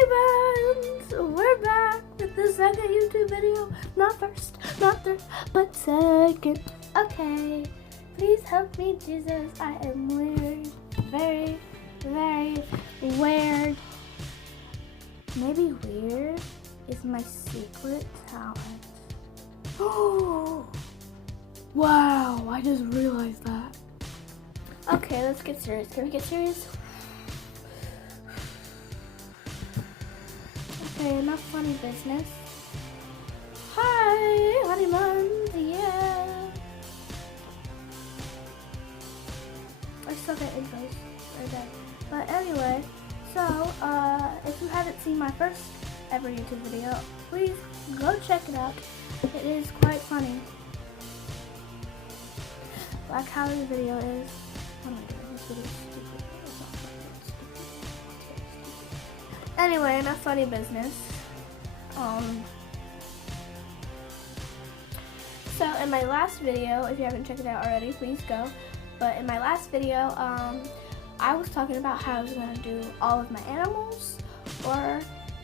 Honey Buns! We're back with the second YouTube video. Not first, not third, but second. Okay, please help me, Jesus. I am weird. Very, very weird. Maybe weird is my secret talent. Oh! Wow, I just realized that. Okay, let's get serious. Can we get serious? Okay, enough funny business. Hi, Honey Buns, yeah. I suck at intros right there. But anyway, so if you haven't seen my first ever YouTube video, please go check it out. It is quite funny. Like how the video is. Oh my god, this video is stupid. It's not funny, it's stupid. Anyway, enough funny business. So in my last video, if you haven't checked it out already, please go. But in my last video, I was talking about how I was going to do all of my animals or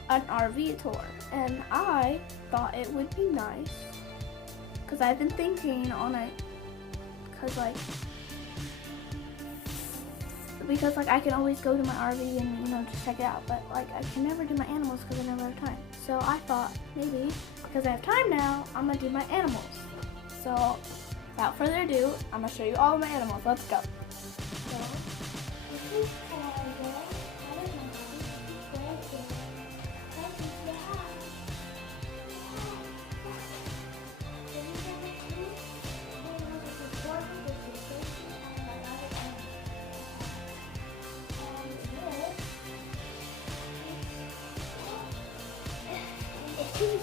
an RV tour. And I thought it would be nice, because I've been thinking all night, because I can always go to my RV and just check it out, but I can never do my animals because I never have time. So I thought maybe because I have time now, I'm gonna do my animals. So without further ado, I'm gonna show you all of my animals. Let's go. So, this is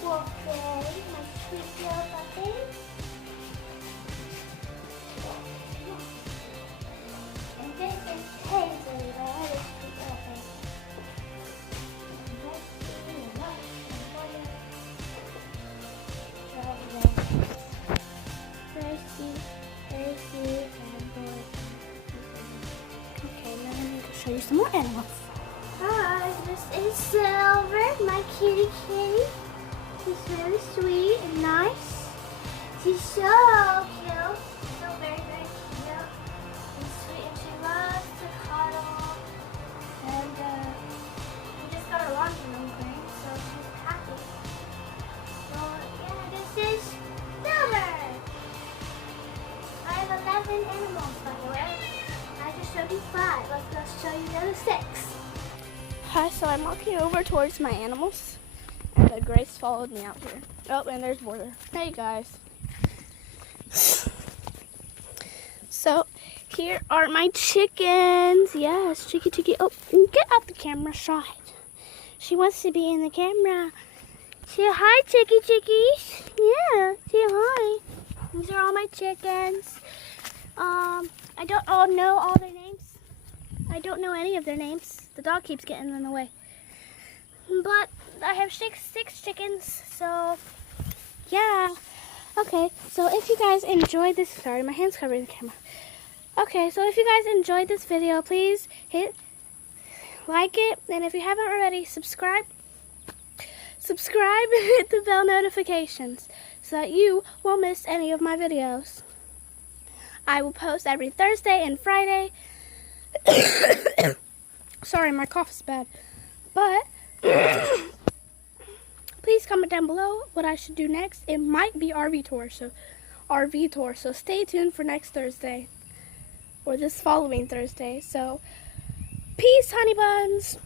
Wolfgang, my sweet little puppy. And this is Paisley, my other sweet little baby. Gracie, and boy. Okay, now I need to show you some more animals. Hi, this is Silver, my kitty. She's really sweet and nice. She's so cute. So very, very cute and sweet. And she loves to cuddle. And we just got her laundry room clean, so she's happy. So yeah, this is Silver. I have 11 animals, by the way. I just showed you 5. Let's go show you the other 6. Hi, so I'm walking over towards my animals. And Grace followed me out here. Oh, and there's Border. Hey, guys. So, here are my chickens. Yes, Chicky. Oh, get out the camera shot. She wants to be in the camera. Say hi, chickies. Yeah, say hi. These are all my chickens. I don't all know all their names. I don't know any of their names. The dog keeps getting in the way. But I have six chickens, so yeah. Okay, so if you guys enjoyed this, sorry, my hand's covering the camera. Okay, so if you guys enjoyed this video, please hit like it, and if you haven't already, subscribe and hit the bell notifications so that you won't miss any of my videos. I will post every Thursday and Friday. Sorry, my cough is bad, but please comment down below what I should do next. It might be RV tour, so stay tuned for next Thursday or this following Thursday. So peace, Honey Buns.